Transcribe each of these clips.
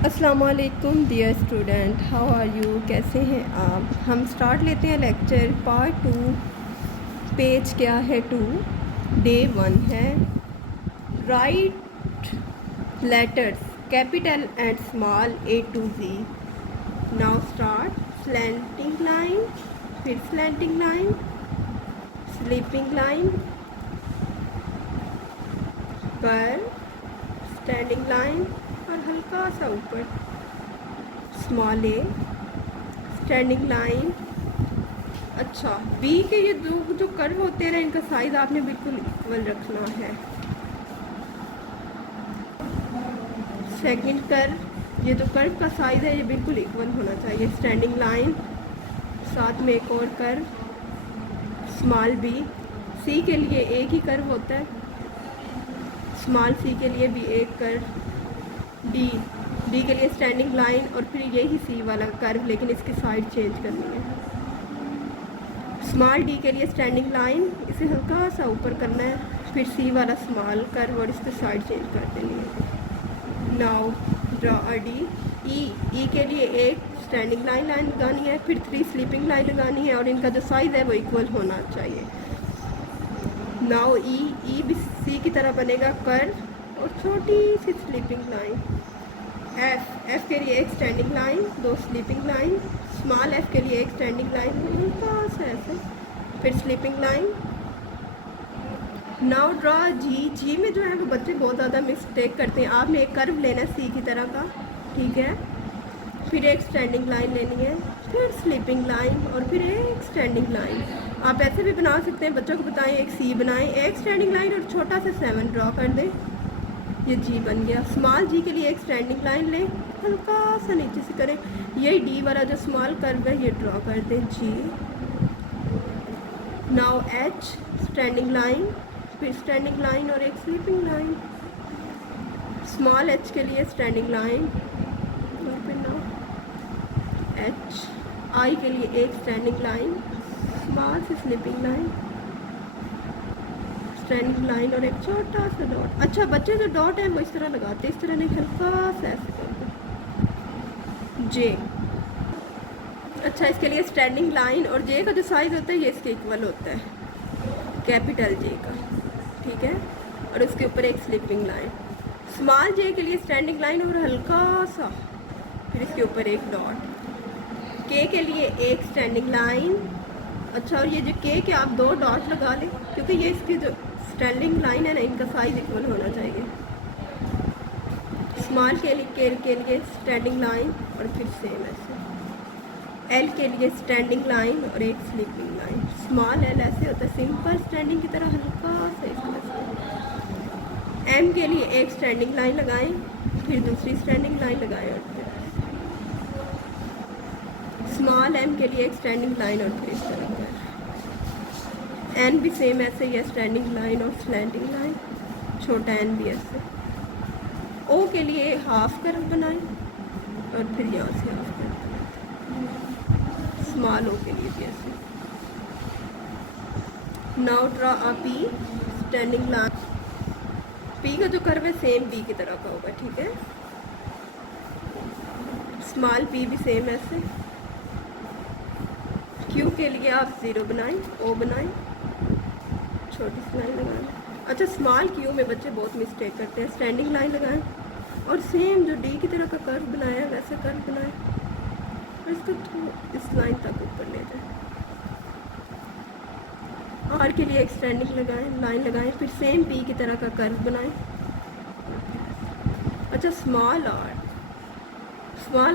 अस्सलाम वालेकुम dear student, how are you? कैसे हैं आप? हम स्टार्ट लेते हैं लेक्चर पार्ट 2। पेज क्या है 2, डे 1 है। Write letters capital and small A to G. Now start. Slanting line, फिर स्लैंटिंग लाइन, स्लीपिंग लाइन, पर स्टैंडिंग लाइन और हल्का सा ऊपर स्मॉल ए, स्टैंडिंग लाइन। अच्छा, बी के ये दो जो कर्व होते हैं ना, इनका साइज आपने बिल्कुल इक्वल रखना है। सेकंड कर्व, ये जो कर्व का साइज है ये बिल्कुल इक्वल होना चाहिए। स्टैंडिंग लाइन, साथ में एक और कर्व स्मॉल बी। सी के लिए एक ही कर्व होता है, स्मॉल सी के लिए भी एक कर्व। डी, डी के लिए स्टैंडिंग लाइन और फिर यही सी वाला कर्व, लेकिन इसकी साइड चेंज करनी है। स्मॉल डी के लिए स्टैंडिंग लाइन, इसे हल्का सा ऊपर करना है, फिर सी वाला स्मॉल कर्व और इसकी साइड चेंज कर देनी है। Now draw a D. E के लिए एक स्टैंडिंग लाइन लगानी है, फिर 3 स्लीपिंग लाइन लगानी है और इनका जो साइज़ है वो इक्वल होना चाहिए। नाउ ई भी सी की तरह बनेगा कर्व और छोटी सी स्लीपिंग लाइन। एफ के लिए एक standing line, 2 sleeping line, small F के लिए एक स्टैंडिंग लाइन, हल्का सा ऐसे, फिर स्लीपिंग लाइन। नाउ ड्रॉ जी। जी में जो है वो बच्चे बहुत ज़्यादा मिस्टेक करते हैं। आपने एक कर्व लेना है सी की तरह का, ठीक है, फिर एक स्टैंडिंग लाइन लेनी है, फिर स्लीपिंग लाइन और फिर एक स्टैंडिंग लाइन। आप ऐसे भी बना सकते हैं, बच्चों को बताएं एक सी बनाएं, एक स्टैंडिंग लाइन और छोटा सा 7 ड्रॉ कर दें, ये जी बन गया। स्मॉल जी के लिए एक स्टैंडिंग लाइन लें, हल्का सा नीचे से करें, यही डी वाला जो स्मॉल कर्व है ये ड्रॉ कर दें, जी। नाउ एच, स्टैंडिंग लाइन, फिर स्टैंडिंग लाइन और एक स्लीपिंग लाइन। स्मॉल एच के लिए स्टैंडिंग लाइन और फिर नाउ एच। आई के लिए एक standing line, small C sleeping line, standing line और एक छोटा सा डॉट। अच्छा, बच्चे जो डॉट है वो इस तरह लगाते हैं, इस तरह नहीं, हल्का सा ऐसे करते। जे। अच्छा, इसके लिए स्टैंडिंग लाइन और जे का जो साइज़ होता है ये इसके इक्वल होता है, कैपिटल जे का, ठीक है, और उसके ऊपर एक स्लीपिंग लाइन। स्मॉल जे के लिए स्टैंडिंग लाइन और हल्का सा, फिर इसके ऊपर एक डॉट। के के लिए एक स्टैंडिंग लाइन। अच्छा, और ये जो के आप 2 डॉट लगा लें, क्योंकि ये इसकी जो स्टैंडिंग लाइन है ना, इनका साइज इक्वल होना चाहिए। स्मॉल के लिए स्टैंडिंग लाइन और फिर सेम ऐसे। एल के लिए स्टैंडिंग लाइन और एक स्लीपिंग लाइन। स्मॉल एल ऐसे होता है, सिंपल स्टैंडिंग की तरह, हल्का सा इस तरह से। एम के लिए एक स्टैंडिंग लाइन लगाएं, फिर दूसरी स्टैंडिंग लाइन लगाएं और फिर स्मॉल एम के लिए एक स्टैंडिंग लाइन और फिर इस तरह पर। एन भी सेम ऐसे ही है, स्टैंडिंग लाइन और स्लैंटिंग लाइन, छोटा एन भी ऐसे। ओ के लिए हाफ कर्व बनाएं और फिर यहाँ से हाफ कर्व, स्मॉल ओ के लिए भी ऐसे। नाउ ड्रॉ अ पी, स्टैंडिंग लाइन। पी का जो कर्व है सेम बी की तरह का होगा, ठीक है। स्मॉल पी भी सेम ऐसे। क्यू के लिए आप 0 बनाएं, ओ बनाएं, छोटी सी लाइन लगाएं। अच्छा, स्मॉल क्यू में बच्चे बहुत मिस्टेक करते हैं, स्टैंडिंग लाइन लगाएं और सेम जो डी की तरह का कर्व बनाया है वैसे कर्व बनाएं और इसको इस लाइन तक ऊपर ले जाएं। आर के लिए एक स्टैंडिंग लाइन लगाएं, फिर सेम पी की तरह का कर्व बनाएं। अच्छा, स्मॉल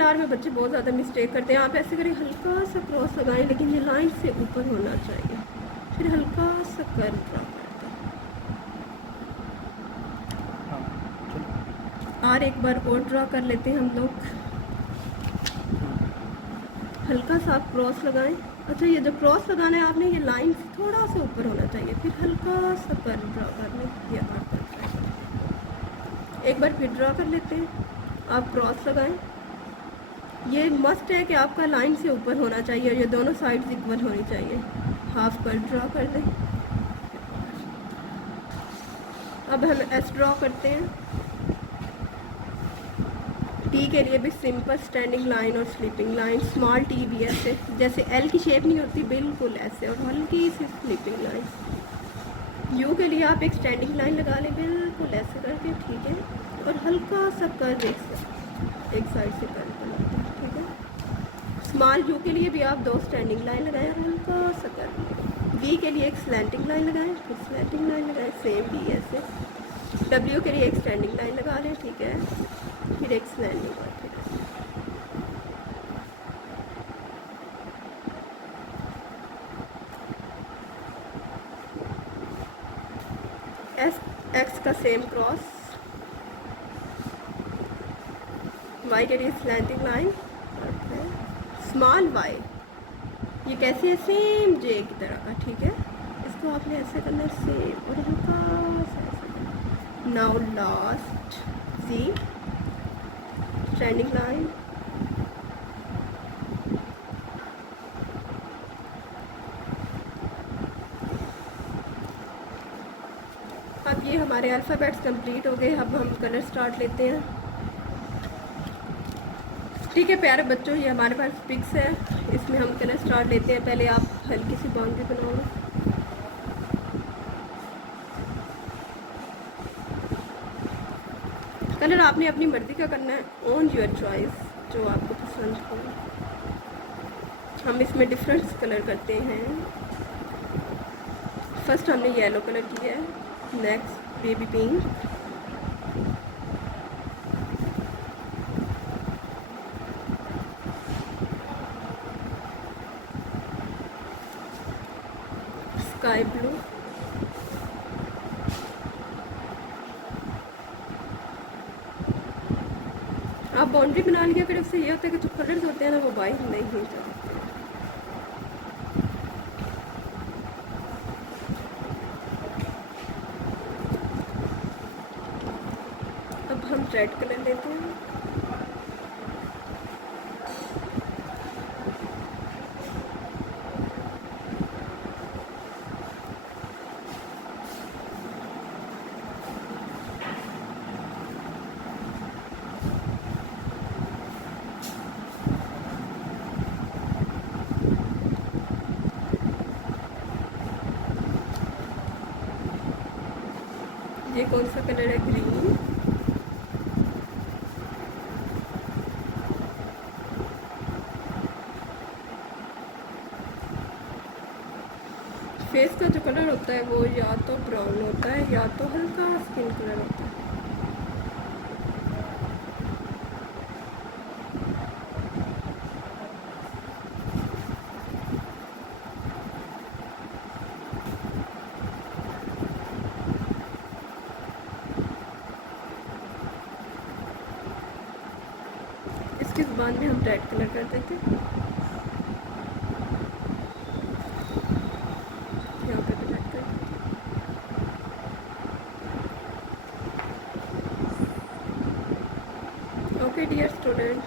आर में बच्चे बहुत ज़्यादा मिस्टेक करते हैं। आप ऐसे करें, हल्का सा क्रॉस लगाएं, लेकिन ये लाइन से ऊपर होना चाहिए, फिर हल्का सा कर्व ड्रॉ करते हैं। और एक बार और ड्रॉ कर लेते हैं हम लोग, हल्का सा आप क्रॉस लगाएं। अच्छा, ये जो क्रॉस लगाना है आपने, ये लाइन से थोड़ा सा ऊपर होना चाहिए, फिर हल्का सा कर्व ड्रॉ कर लें, ये आर कर्व। एक बार फिर ड्रॉ कर लेते हैं, आप क्रॉस लगाएं। ये मस्ट है कि आपका लाइन से ऊपर होना चाहिए और ये दोनों साइड्स इक्वल होनी चाहिए। हाफ कर्व ड्रॉ कर दें। अब हम एस ड्रॉ करते हैं। टी के लिए भी सिंपल स्टैंडिंग लाइन और स्लीपिंग लाइन, स्मॉल टी भी ऐसे, जैसे एल की शेप नहीं होती बिल्कुल ऐसे, और हल्की सी स्लीपिंग लाइन। यू के लिए आप एक स्टैंडिंग लाइन लगा लें बिल्कुल ऐसे करके, ठीक है, और हल्का सा कर्व एक साइड से कर्व बनाते हैं, ठीक है। स्मॉल यू के लिए भी आप 2 स्टैंडिंग लाइन लगाएं और हल्का सा कर्व। वी के लिए एक स्लैंटिंग लाइन लगाएं, फिर स्लैंटिंग लाइन लगाएं, सेम भी ऐसे। डब्ल्यू के लिए एक स्टैंडिंग लाइन लगा लें, ठीक है, फिर एक स्लैंडिंग लाइन, ठीक है। एस एक्स का सेम क्रॉस, वाई के लिए स्लैंटिंग लाइन, स्मॉल वाई ये कैसे है, सेम जे की तरह का, ठीक है। इसको आपने ऐसे करना है सेम, और हल्का सा ऐसे करना। Now last C standing line, अब ये हमारे अल्फ़ाबेट्स कंप्लीट हो गए। अब हम कलर स्टार्ट लेते हैं, ठीक है प्यारे बच्चों। ये हमारे पास पिक्स है, इसमें हम कलर स्टार्ट लेते हैं। पहले आप हल्की सी बाउंड्री बनाओ। कलर आपने अपनी मर्ज़ी का करना है, ऑन योर चॉइस, जो आपको पसंद हो। हम इसमें डिफरेंट कलर करते हैं। फर्स्ट हमने येलो कलर किया है, next baby pink, sky blue, आप बाउंड्री बना लिया फिर उससे ये होता है कि जो कलर्स होते हैं ना वो बाहर नहीं हो जाते। अब हम रेड कलर लेते हैं, ये कौन सा कलर है, ग्रीन, फेस का जो कलर होता है वो या तो ब्राउन होता है या तो हल्का स्किन कलर होता है। इसके बाद में हम रेड कलर कर देते हैं, यहाँ पे भी रेड कर देते हैं। Okay dear student,